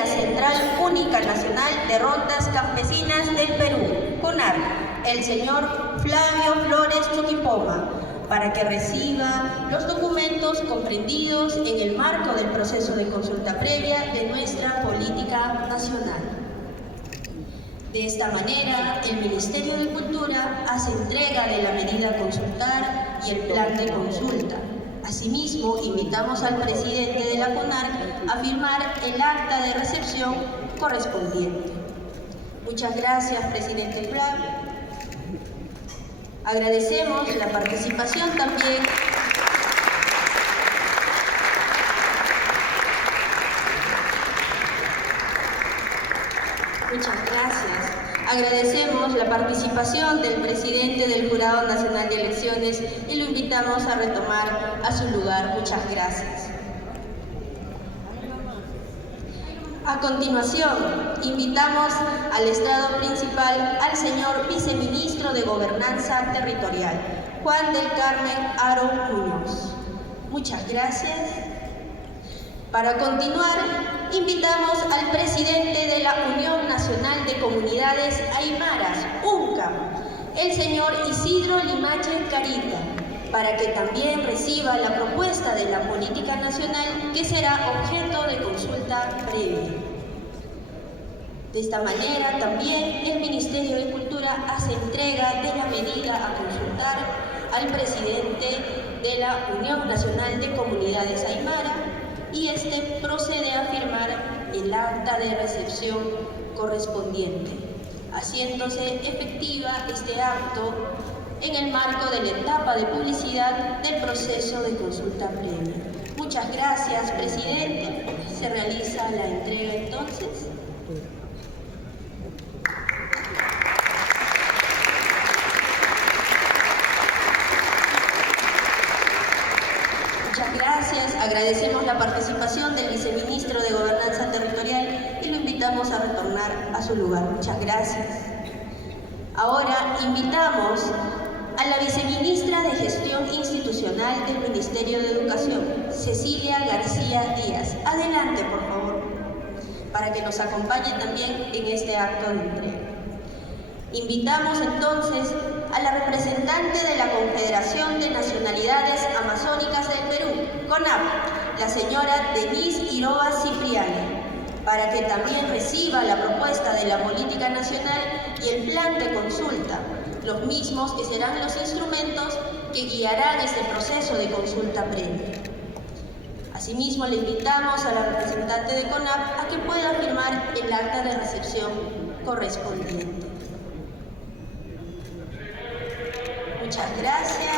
la Central Única Nacional de Rondas Campesinas del Perú, CONARC, el señor Flavio Flores Chuquipoma, para que reciba los documentos comprendidos en el marco del proceso de consulta previa de nuestra política nacional. De esta manera, el Ministerio de Cultura hace entrega de la medida a consultar y el plan de consulta. Asimismo, invitamos al presidente de la CONARC a firmar el acta de recepción correspondiente. Muchas gracias, presidente Flavio. Agradecemos la participación también Muchas gracias. Agradecemos la participación del presidente del Jurado Nacional de Elecciones y lo invitamos a retomar a su lugar. Muchas gracias. A continuación, invitamos al estrado principal al señor viceministro de Gobernanza Territorial, Juan del Carmen Haro Muñoz. Muchas gracias. Para continuar, invitamos al presidente de la Unión Nacional de Comunidades Aymaras, UNCAM, el señor Isidro Limache Carita, para que también reciba la propuesta de la política nacional que será objeto de consulta previa. De esta manera, también el Ministerio de Cultura hace entrega de la medida a consultar al presidente de la Unión Nacional de Comunidades Aymara, y este procede a firmar el acta de recepción correspondiente, haciéndose efectiva este acto en el marco de la etapa de publicidad del proceso de consulta previa. Muchas gracias, presidente. Se realiza la entrega entonces. Muchas gracias. Agradecemos la participación del viceministro de Gobernanza Territorial y lo invitamos a retornar a su lugar. Muchas gracias. Ahora invitamos a la viceministra de Gestión Institucional del Ministerio de Educación, Cecilia García Díaz. Adelante, por favor, para que nos acompañe también en este acto de entrega. Invitamos entonces a la representante de la Confederación de Nacionalidades Amazónicas del Perú, CONAP, la señora Denise Iroa Cipriani, para que también reciba la propuesta de la política nacional y el plan de consulta, los mismos que serán los instrumentos que guiarán este proceso de consulta previa. Asimismo, le invitamos a la representante de CONAP a que pueda firmar el acta de recepción correspondiente. Muchas gracias.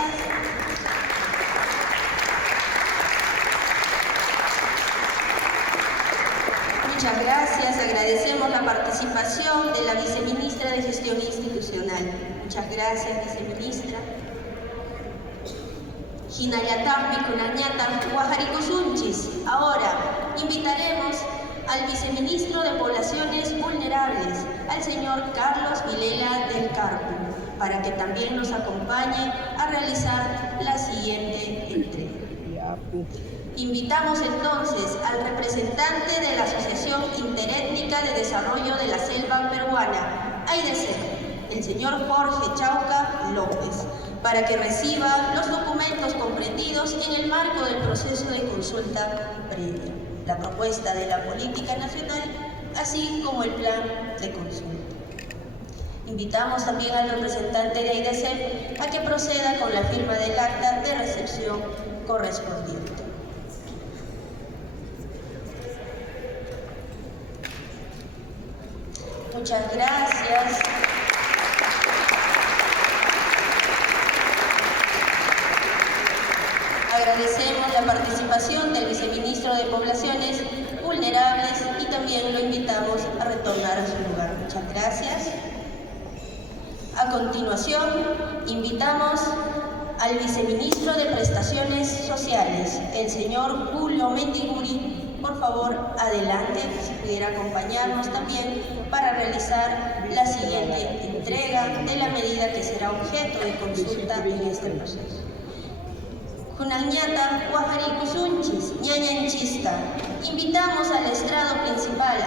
Muchas gracias. Agradecemos la participación de la viceministra de Gestión Institucional. Muchas gracias, viceministra. Hinayatampi Kunañatam Guajaricusunchis. Ahora invitaremos al viceministro de Poblaciones Vulnerables, al señor Carlos Vilela del Carpio, para que también nos acompañe a realizar la siguiente entrega. Invitamos entonces al representante de la Asociación Interétnica de Desarrollo de la Selva Peruana, AIDESEP, el señor Jorge Chauca López, para que reciba los documentos comprendidos en el marco del proceso de consulta previa, la propuesta de la política nacional, así como el plan de consulta. Invitamos también al representante de AIDESEP a que proceda con la firma del acta de recepción correspondiente. Muchas gracias. Agradecemos la participación del viceministro de Poblaciones Vulnerables y también lo invitamos a retornar a su lugar. Muchas gracias. A continuación, invitamos al viceministro de Prestaciones Sociales, el señor Julio Mendiguri. Por favor, adelante, si pudiera acompañarnos también para realizar la siguiente entrega de la medida que será objeto de consulta en este proceso. Junañata Guajaricusunchis, Ñañanchista. Invitamos al estrado principal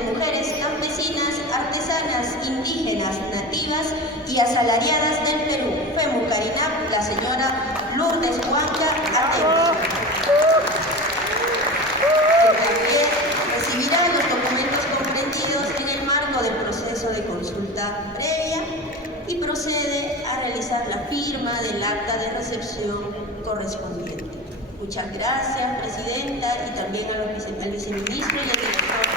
de mujeres campesinas, artesanas, indígenas, nativas y asalariadas del Perú, FEMUCARINAP, la señora Lourdes Huanca Atencio. También recibirá los documentos comprendidos en el marco del proceso de consulta previa y procede a realizar la firma del acta de recepción correspondiente. Muchas gracias, Presidenta, y también al viceministro y al director.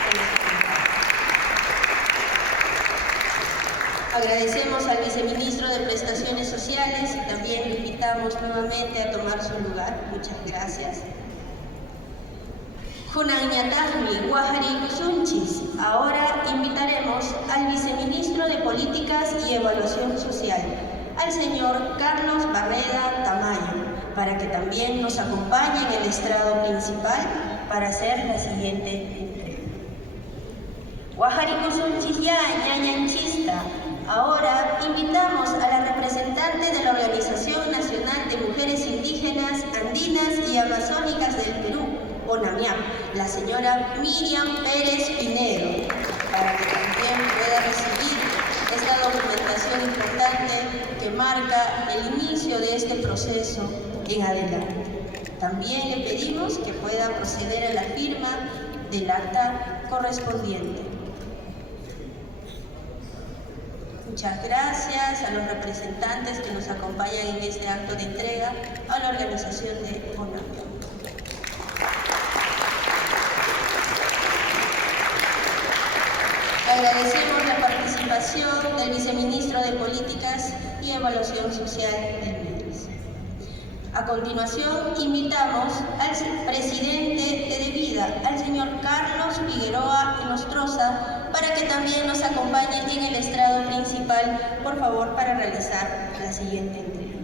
Agradecemos al viceministro de Prestaciones Sociales y también lo invitamos nuevamente a tomar su lugar. Muchas gracias. Junañatahmi Guajari Kusunchis. Ahora invitaremos al viceministro de Políticas y Evaluación Social, al señor Carlos Barreda Tamayo, para que también nos acompañe en el estrado principal para hacer la siguiente entrega. Guajari Kusunchis ya ñañanchista. Ahora invitamos a la representante de la Organización Nacional de Mujeres Indígenas, Andinas y Amazónicas del Perú, ONAMIAP, la señora Miriam Pérez Pinedo, para que también pueda recibir esta documentación importante que marca el inicio de este proceso en adelante. También le pedimos que pueda proceder a la firma del acta correspondiente. Muchas gracias a los representantes que nos acompañan en este acto de entrega a la organización de ONAMIAP. Agradecemos la participación del viceministro de Políticas y Evaluación Social del MEDES. A continuación, invitamos al presidente de DEVIDA, al señor Carlos Figueroa Nostroza, para que también nos acompañe en el estrado principal, por favor, para realizar la siguiente entrega.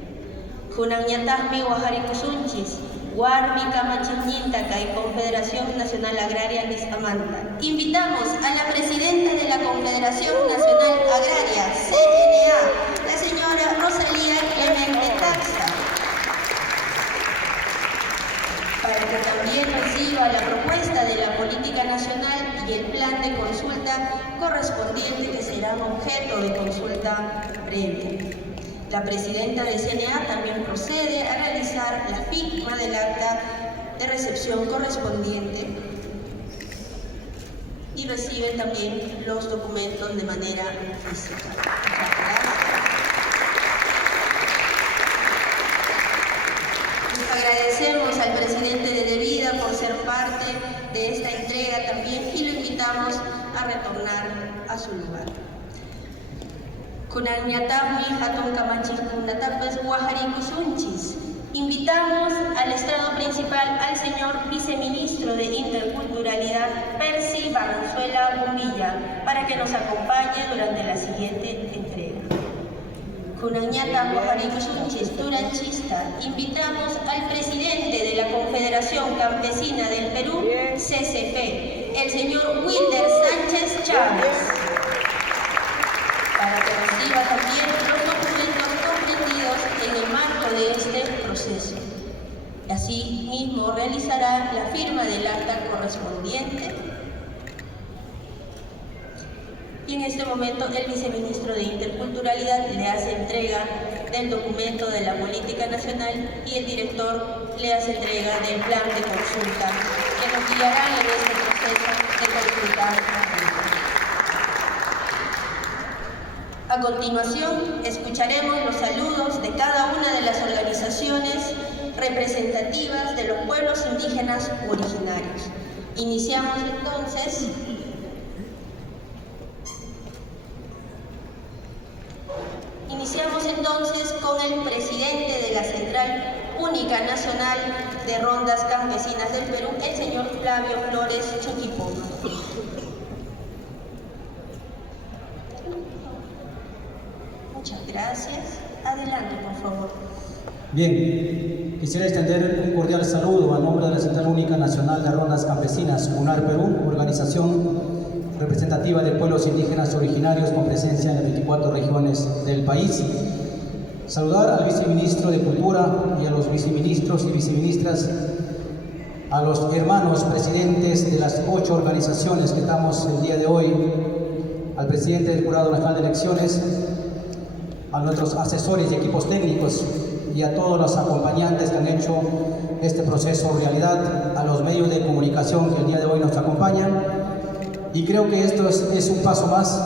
Junañatahmi Guajari Kusunchis, Guarmi Kamachinintaka y Confederación Nacional Agraria Niscamanta. Invitamos a la presidenta de la Confederación Nacional Agraria, CNA, la señora Rosalía Clemente Taxa, para que también reciba la propuesta de la política nacional y el plan de consulta correspondiente que serán objeto de consulta previa. La presidenta de CNA también procede a realizar la firma del acta de recepción correspondiente y recibe también los documentos de manera física. Muchas gracias. Agradecemos al presidente de DEVIDA por ser parte de esta entrega también y lo invitamos a retornar a su lugar. Kunañatahmi Hatun Kamachis Kunatapes Guajari Kusunchis. Invitamos al estrado principal al señor viceministro de Interculturalidad, Percy Valenzuela Bombilla, para que nos acompañe durante la siguiente entrega. Junañata Guajari Kusunchis Turanchista. Invitamos al presidente de la Confederación Campesina del Perú, CCP, el señor Wilder Sánchez Chávez, para que reciba también los documentos comprendidos en el marco de este proceso. Así mismo realizará la firma del acta correspondiente. Y en este momento el viceministro de Interculturalidad le hace entrega del documento de la política nacional y el director le hace entrega del plan de consulta que nos guiará en este proceso de consulta. A continuación, escucharemos los saludos de cada una de las organizaciones representativas de los pueblos indígenas originarios. Iniciamos entonces con el presidente de la Central Única Nacional de Rondas Campesinas del Perú, el señor Flavio Flores Chuquipoma. Muchas gracias. Adelante, por favor. Bien, quisiera extender un cordial saludo a nombre de la Central Única Nacional de Rondas Campesinas, UNAR Perú, organización representativa de pueblos indígenas originarios con presencia en las 24 regiones del país. Saludar al viceministro de Cultura y a los viceministros y viceministras a los hermanos presidentes de las 8 organizaciones que estamos el día de hoy, al presidente del Jurado Nacional de Elecciones, a nuestros asesores y equipos técnicos y a todos los acompañantes que han hecho este proceso realidad, a los medios de comunicación que el día de hoy nos acompañan. Y creo que esto es un paso más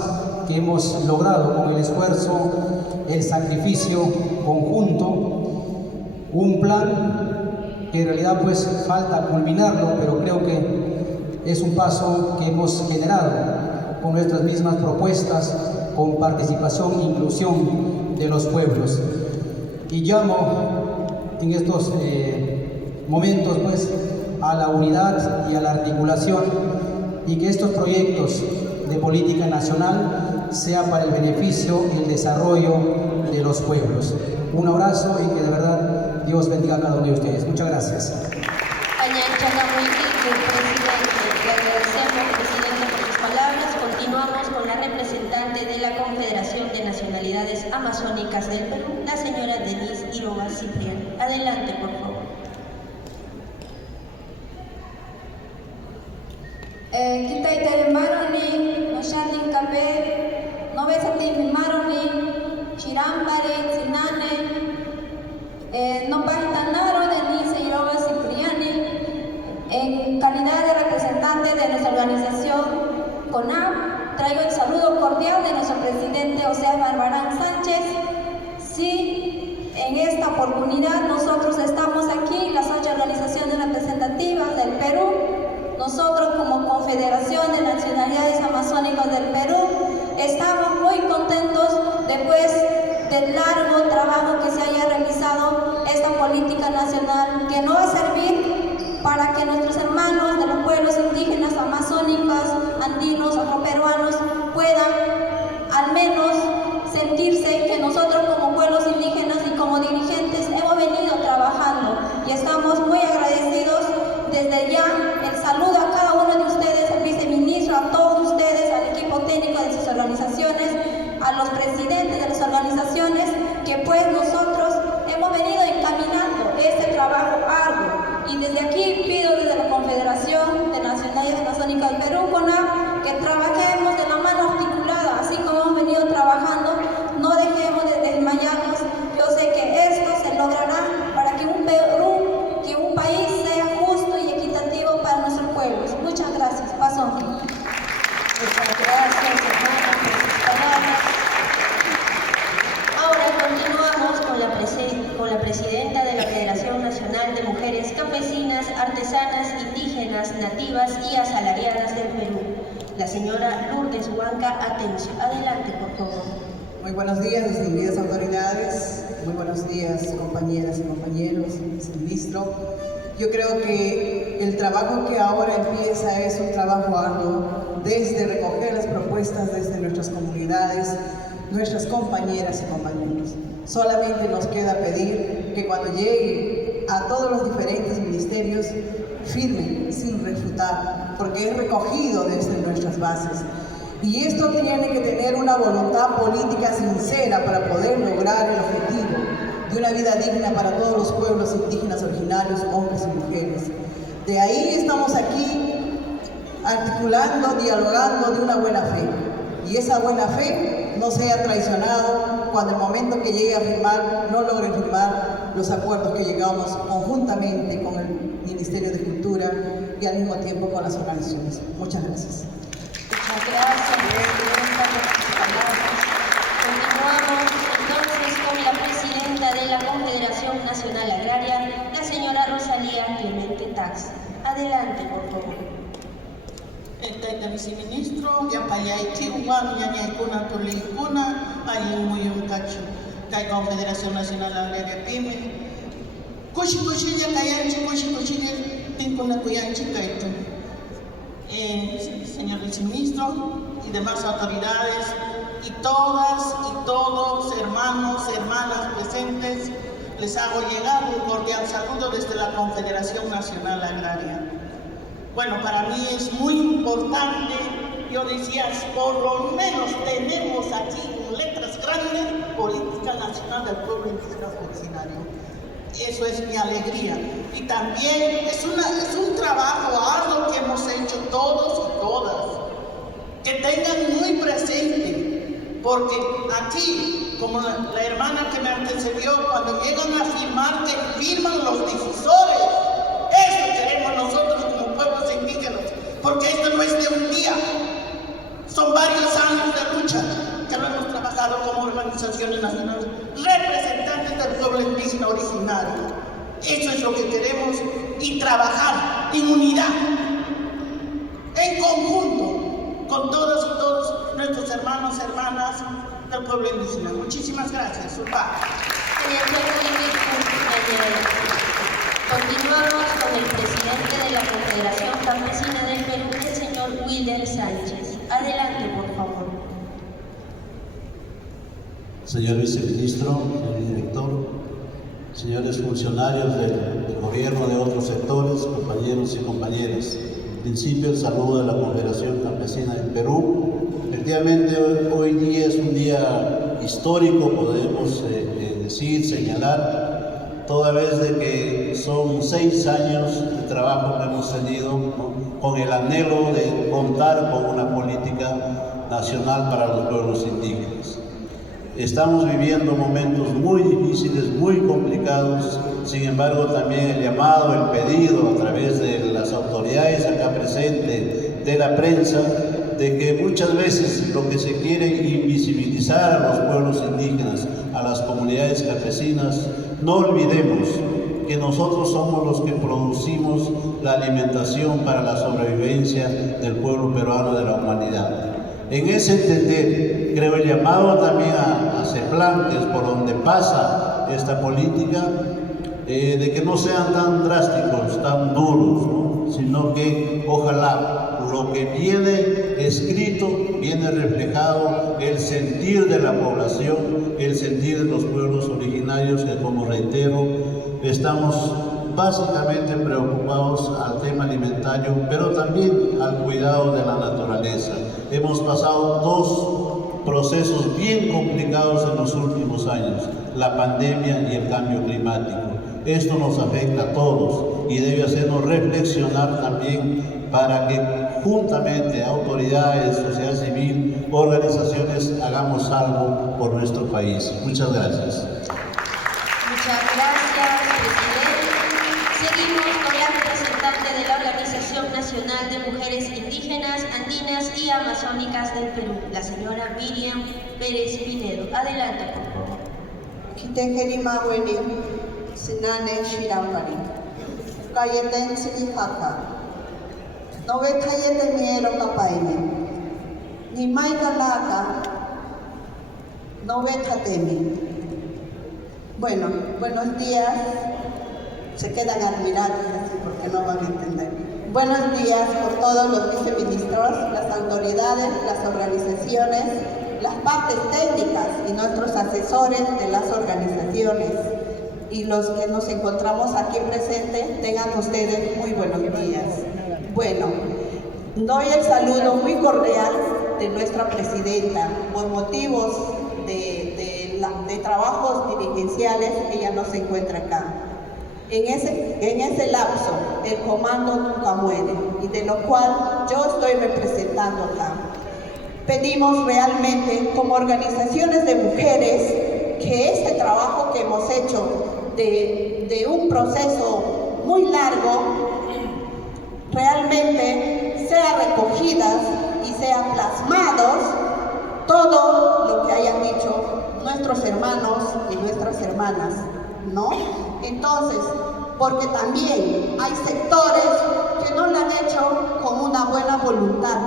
que hemos logrado con el esfuerzo, el sacrificio conjunto, un plan que en realidad pues falta culminarlo, pero creo que es un paso que hemos generado con nuestras mismas propuestas, con participación e inclusión de los pueblos. Y llamo en estos momentos pues a la unidad y a la articulación, y que estos proyectos de política nacional sean para el beneficio y el desarrollo de los pueblos. Un abrazo y que de verdad Dios bendiga a cada uno de ustedes. Muchas gracias. Le agradecemos, presidente, por sus palabras. Continuamos con la representante de la Confederación de Nacionalidades Amazónicas del Perú, la señora Denise Iroba Ciprián. Adelante, por favor. Kita maroni, noshatin kape, novesati maroni, chirampare, sinane, no pagitanaro Denise Iroba Cipriani, en calidad de representante de nuestra organización CONAP, traigo el saludo cordial de nuestro presidente José Barbarán Sánchez. Sí, en esta oportunidad nosotros estamos aquí, las 8 organizaciones representativas del Perú. Nosotros como Confederación de Nacionalidades Amazónicas del Perú estamos muy contentos después del largo trabajo que se haya realizado esta política nacional que no va a servir para que nuestros hermanos de los pueblos indígenas amazónicas, andinos, afroperuanos puedan al menos sentirse que nosotros como pueblos indígenas y como dirigentes hemos venido trabajando y estamos muy agradecidos. Desde ya, el saludo a cada uno de ustedes, al viceministro, a todos ustedes, al equipo técnico de sus organizaciones, a los presidentes de las organizaciones, que pues nosotros hemos venido encaminando este trabajo arduo. Y desde aquí pido desde la Confederación de Nacionalidades Amazónicas del Perú, CONAP, que trabajemos de la mano articulada, así como hemos venido trabajando, no dejemos de desmayarnos. Yo sé que esto se logrará para que un Perú, que un país sea justo y equitativo para nuestros pueblos. Muchas gracias. Paso. Muchas gracias, hermana, por sus palabras. Ahora continuamos con la presidenta de la Federación Nacional de Mujeres Campesinas, Artesanas, Indígenas, Nativas y Asalariadas del Perú, la señora Lourdes Huanca Atencio. Adelante, por favor. Muy buenos días, distinguidas autoridades. Muy buenos días, compañeras y compañeros, viceministro. Yo creo que el trabajo que ahora empieza es un trabajo arduo, desde recoger las propuestas desde nuestras comunidades, nuestras compañeras y compañeros. Solamente nos queda pedir que cuando llegue a todos los diferentes ministerios, firmen sin refutar, porque es recogido desde nuestras bases. Y esto tiene que tener una voluntad política sincera para poder lograr el objetivo de una vida digna para todos los pueblos indígenas originarios, hombres y mujeres. De ahí estamos aquí articulando, dialogando de una buena fe. Y esa buena fe no sea traicionado cuando el momento que llegue a firmar, no logren firmar los acuerdos que llegamos conjuntamente con el Ministerio de Cultura y al mismo tiempo con las organizaciones. Muchas gracias. Muchas gracias, presidenta, por sus palabras. Continuamos entonces con la presidenta de la Confederación Nacional Agraria, la señora Rosalía Clemente Tax. Adelante, por favor. El viceministro, ya payaiki, humano, ya ñaikuna, tulikuna, ayin muyun cacho, kay Confederación Nacional Agraria Pyme. Kushi ya kayanchi, kushi ya tinkuna kuyanchi kaito. Señor viceministro y demás autoridades, y todas y todos, hermanos, hermanas presentes, les hago llegar un cordial saludo desde la Confederación Nacional Agraria. Bueno, para mí es muy importante, yo decía, por lo menos tenemos aquí en letras grandes, Política Nacional del Pueblo Indígena Originario. Eso es mi alegría. Y también es un trabajo arduo que hemos hecho todos y todas. Que tengan muy presente, porque aquí, como la hermana que me antecedió, cuando llegan a firmar, que firman los decisores. Eso queremos nosotros como pueblos indígenas, porque esto no es de un día. Son varios años de lucha que lo hemos trabajado como organizaciones nacionales, representantes del pueblo indígena originario. Eso es lo que queremos, y trabajar en unidad, en conjunto, con todos y todos nuestros hermanos y hermanas del pueblo indígena. Muchísimas gracias. Continuamos con el presidente de la Confederación Campesina del Perú, el señor Wilder Sánchez. Adelante, por favor. Señor viceministro, señor director, señores funcionarios del gobierno de otros sectores, compañeros y compañeras. En principio, el saludo de la Confederación Campesina del Perú. Efectivamente, hoy día es un día histórico, podemos decir, señalar, toda vez de que son 6 años de trabajo que hemos tenido, ¿no?, con el anhelo de contar con una política nacional para los pueblos indígenas. Estamos viviendo momentos muy difíciles, muy complicados. Sin embargo, también el llamado, el pedido a través de las autoridades acá presentes, de la prensa, de que muchas veces lo que se quiere invisibilizar a los pueblos indígenas, a las comunidades campesinas, no olvidemos que nosotros somos los que producimos la alimentación para la sobrevivencia del pueblo peruano, de la humanidad. En ese entender, creo el llamado también a CEPLAN, que es por donde pasa esta política, de que no sean tan drásticos, tan duros, ¿no?, sino que ojalá lo que viene escrito, viene reflejado el sentir de la población, el sentir de los pueblos originarios, que, como reitero, estamos básicamente preocupados al tema alimentario, pero también al cuidado de la naturaleza. Hemos pasado 2 procesos bien complicados en los últimos años, la pandemia y el cambio climático. Esto nos afecta a todos y debe hacernos reflexionar también para que juntamente autoridades, sociedad civil, organizaciones, hagamos algo por nuestro país. Muchas gracias. Muchas gracias, presidente. Seguimos con la representante de la Organización Nacional de Mujeres Indígenas, Andinas y Amazónicas del Perú, la señora Miriam Pérez Pinedo. Adelante, por favor. Kitengerima weni, sinane shirampari. Kayeten sinihaka. Nove kayeten miero kapaine. Ni maigalaka. Nove katemi. Bueno, buenos días. Se quedan admirados porque no van a entender. Buenos días por todos los viceministros, las autoridades, las organizaciones, las partes técnicas y nuestros asesores de las organizaciones, y los que nos encontramos aquí presentes. Tengan ustedes muy buenos días. Bueno, doy el saludo muy cordial de nuestra presidenta. Por motivos de trabajos dirigenciales, ella no se encuentra acá. En ese lapso, el comando nunca muere, y de lo cual yo estoy representando acá. Pedimos realmente, como organizaciones de mujeres, que este trabajo que hemos hecho de un proceso muy largo, realmente sea recogidas y sean plasmados todo lo que hayan dicho nuestros hermanos y nuestras hermanas, ¿no? Entonces, porque también hay sectores que no lo han hecho con una buena voluntad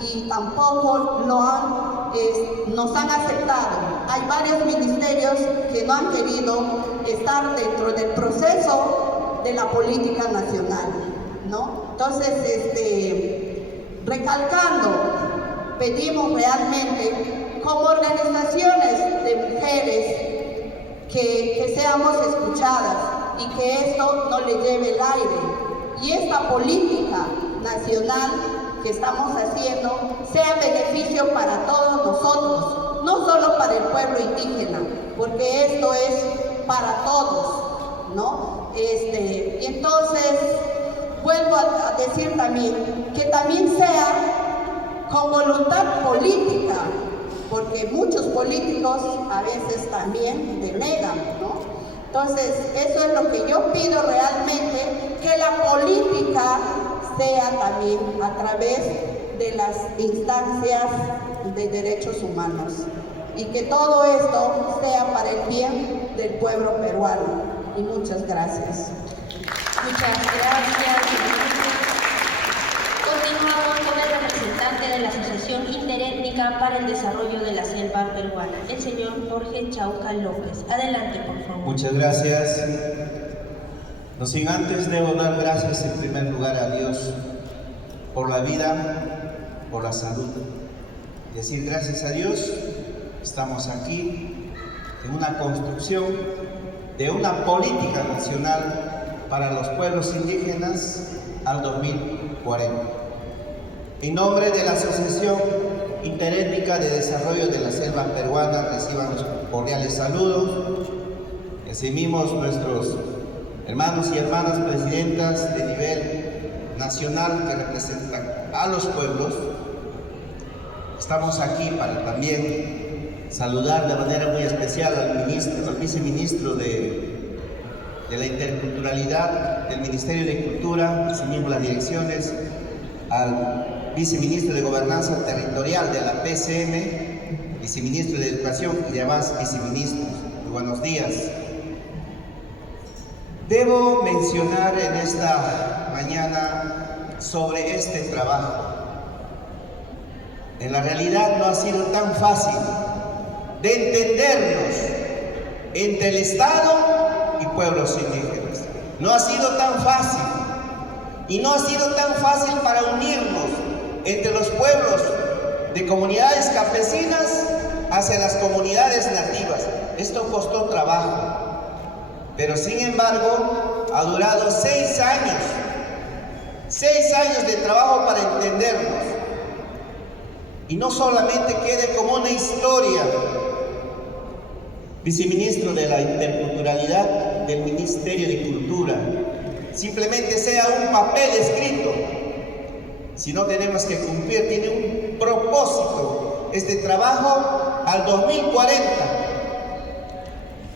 y tampoco nos han aceptado. Hay varios ministerios que no han querido estar dentro del proceso de la política nacional, ¿no? Entonces, recalcando, pedimos realmente, como organizaciones de mujeres, que seamos escuchadas y que esto no le lleve el aire, y esta política nacional que estamos haciendo sea beneficio para todos nosotros, no solo para el pueblo indígena, porque esto es para todos, ¿no? Y entonces vuelvo a decir también que también sea con voluntad política, porque muchos políticos a veces también denegan, ¿no? Entonces, eso es lo que yo pido realmente, que la política sea también a través de las instancias de derechos humanos y que todo esto sea para el bien del pueblo peruano. Y muchas gracias. Muchas gracias. Continuamos con el representante de la Asociación Interétnica para el Desarrollo de la Selva Peruana, el señor Jorge Chauca López. Adelante, por favor. Muchas gracias. No sin antes debo dar gracias en primer lugar a Dios por la vida, por la salud. Decir gracias a Dios, estamos aquí en una construcción de una política nacional para los pueblos indígenas al 2040. En nombre de la Asociación Interétnica de Desarrollo de la Selva Peruana, reciban los cordiales saludos. Y asimismo, nuestros hermanos y hermanas presidentas de nivel nacional que representan a los pueblos. Estamos aquí para también saludar de manera muy especial al viceministro de la Interculturalidad del Ministerio de Cultura, asimismo las direcciones, al viceministro de Gobernanza Territorial de la PCM, viceministro de Educación y demás viceministros. Muy buenos días. Debo mencionar en esta mañana sobre este trabajo. En la realidad no ha sido tan fácil de entendernos entre el Estado y pueblos indígenas. No ha sido tan fácil. Y no ha sido tan fácil para unirnos entre los pueblos de comunidades campesinas hacia las comunidades nativas. Esto costó trabajo. Pero sin embargo, ha durado 6 años. 6 años de trabajo para entendernos. Y no solamente quede como una historia. Viceministro de la Interculturalidad del Ministerio de Cultura, simplemente sea un papel escrito, sino tenemos que cumplir, tiene un propósito este trabajo al 2040.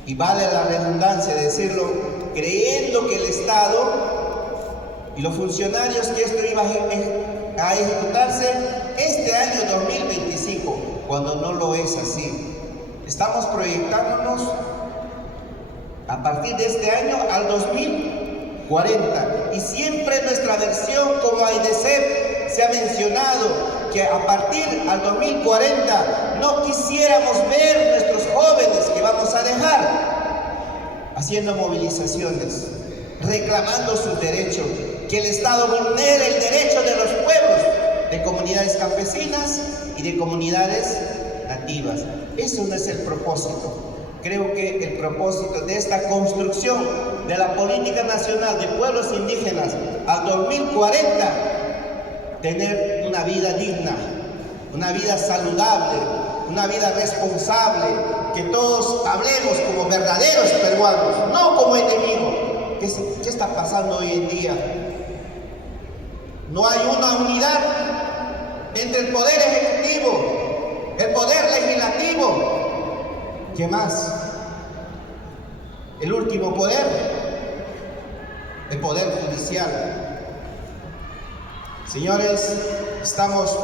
Y vale la redundancia de decirlo, creyendo que el Estado y los funcionarios que esto iba a ejecutarse este año 2025, cuando no lo es así. Estamos proyectándonos a partir de este año al 2040. Y siempre nuestra versión como AIDESEP se ha mencionado que a partir al 2040 no quisiéramos ver nuestros jóvenes que vamos a dejar haciendo movilizaciones, reclamando sus derechos, que el Estado vulnere el derecho de los pueblos, de comunidades campesinas y de comunidades nativas. Eso no es el propósito. Creo que el propósito de esta construcción de la política nacional de pueblos indígenas al 2040, tener una vida digna, una vida saludable, una vida responsable, que todos hablemos como verdaderos peruanos, no como enemigos. ¿Qué está pasando hoy en día? No hay una unidad entre el poder ejecutivo, el poder legislativo. ¿Qué más? El último poder, el poder judicial. Señores, estamos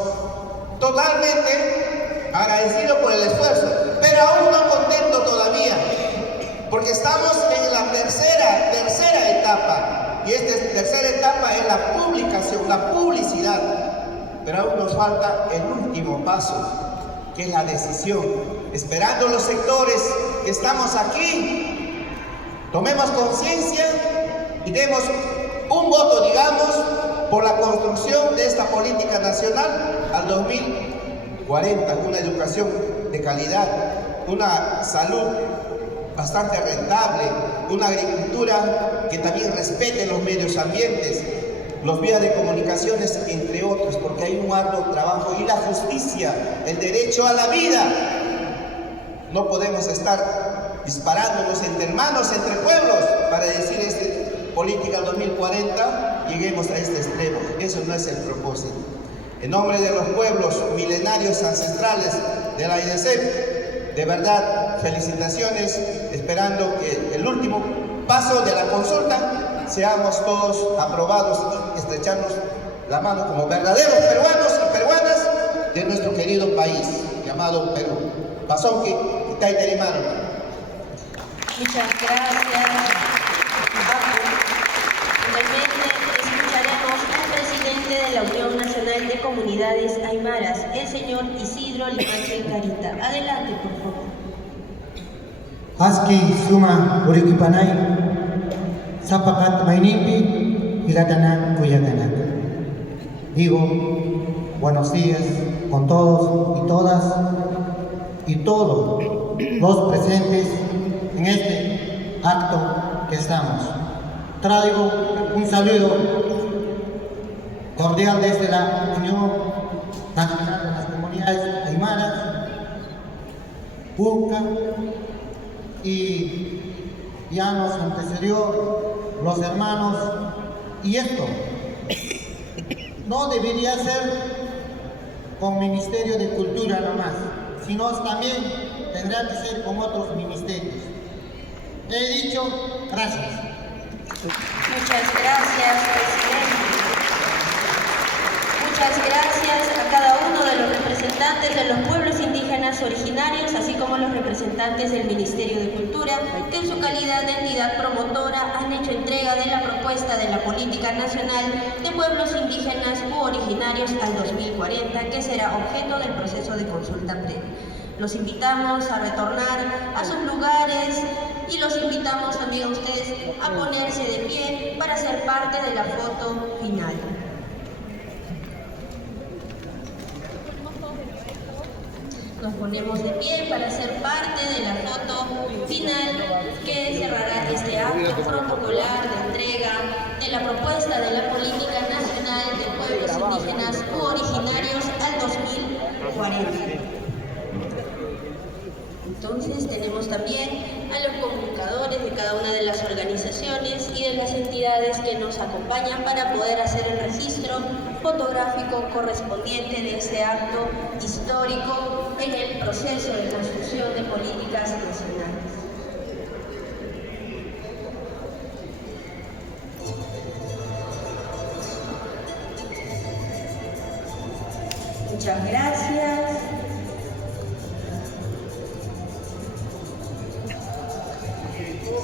totalmente agradecidos por el esfuerzo, pero aún no contentos todavía, porque estamos en la tercera etapa, y esta tercera etapa es la publicación, la publicidad, pero aún nos falta el último paso, que es la decisión. Esperando los sectores que estamos aquí, tomemos conciencia y demos un voto, digamos, por la construcción de esta política nacional al 2040, una educación de calidad, una salud bastante rentable, una agricultura que también respete los medios ambientes, los vías de comunicaciones, entre otros, porque hay un arduo trabajo, y la justicia, el derecho a la vida. No podemos estar disparándonos entre hermanos, entre pueblos, para decir política 2040 lleguemos a este extremo. Eso no es el propósito. En nombre de los pueblos milenarios ancestrales de la INESEP, de verdad, felicitaciones, esperando que el último paso de la consulta seamos todos aprobados y estrecharnos la mano como verdaderos peruanos y peruanas de nuestro querido país llamado Perú. Pasonque, Itaitarimaron. Muchas gracias. Finalmente escucharemos al presidente de la Unión Nacional de Comunidades Aymaras, el señor Isidro Limache Carita. Adelante, por favor. Aski suma urikipanay sapakat mainimpi hilatanan kuyatanan. Digo, buenos días con todos y todas y todos los presentes en este acto que estamos. Traigo un saludo cordial desde la Unión Nacional de las Comunidades Aymaras, Puca, y ya nos antecedió los hermanos, y esto no debería ser con Ministerio de Cultura nomás, sino también tendrá que ser con otros ministerios. He dicho, gracias. Muchas gracias, presidente. Muchas gracias a cada uno de los representantes de los pueblos indígenas originarios, así como los representantes del Ministerio de Cultura, que en su calidad de entidad promotora han hecho entrega de la propuesta de la Política Nacional de Pueblos Indígenas u Originarios al 2040, que será objeto del proceso de consulta previa. Los invitamos a retornar a sus lugares y los invitamos también a ustedes a ponerse de pie para ser parte de la foto final. Nos ponemos de pie para ser parte de la foto final que cerrará este acto protocolar de entrega de la propuesta de la Política Nacional de Pueblos Indígenas u Originarios al 2040. Entonces tenemos también a los comunicadores de cada una de las organizaciones y de las entidades que nos acompañan para poder hacer el registro fotográfico correspondiente de este acto histórico en el proceso de construcción de políticas nacionales. Muchas gracias.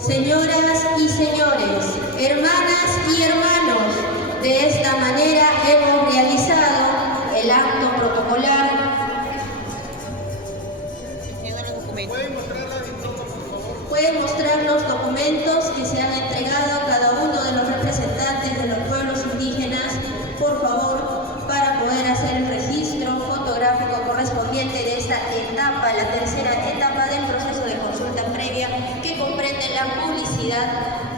Señoras y señores, hermanas y hermanos, de esta manera hemos realizado el acto protocolar. Pueden mostrar los documentos que se han entregado a cada uno de los representantes de los pueblos indígenas, por favor, para poder hacer el registro fotográfico correspondiente de esta etapa, la tercera etapa del proceso de consulta previa, que comprende la publicidad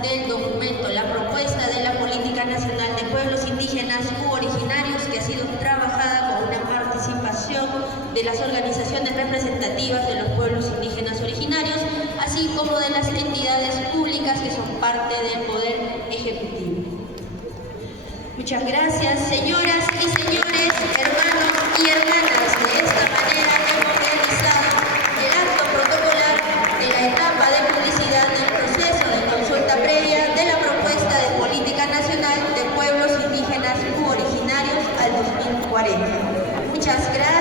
del documento, la propuesta de la Política Nacional de Pueblos Indígenas u Originarios, que ha sido trabajada con una participación de las organizaciones representativas de los pueblos indígenas originarios, así como de las entidades públicas que son parte del Poder Ejecutivo. Muchas gracias, señoras y señores, hermanos y hermanas. De esta manera hemos realizado el acto protocolar de la etapa de publicidad del proceso de consulta previa de la propuesta de Política Nacional de Pueblos Indígenas u Originarios al 2040. Muchas gracias.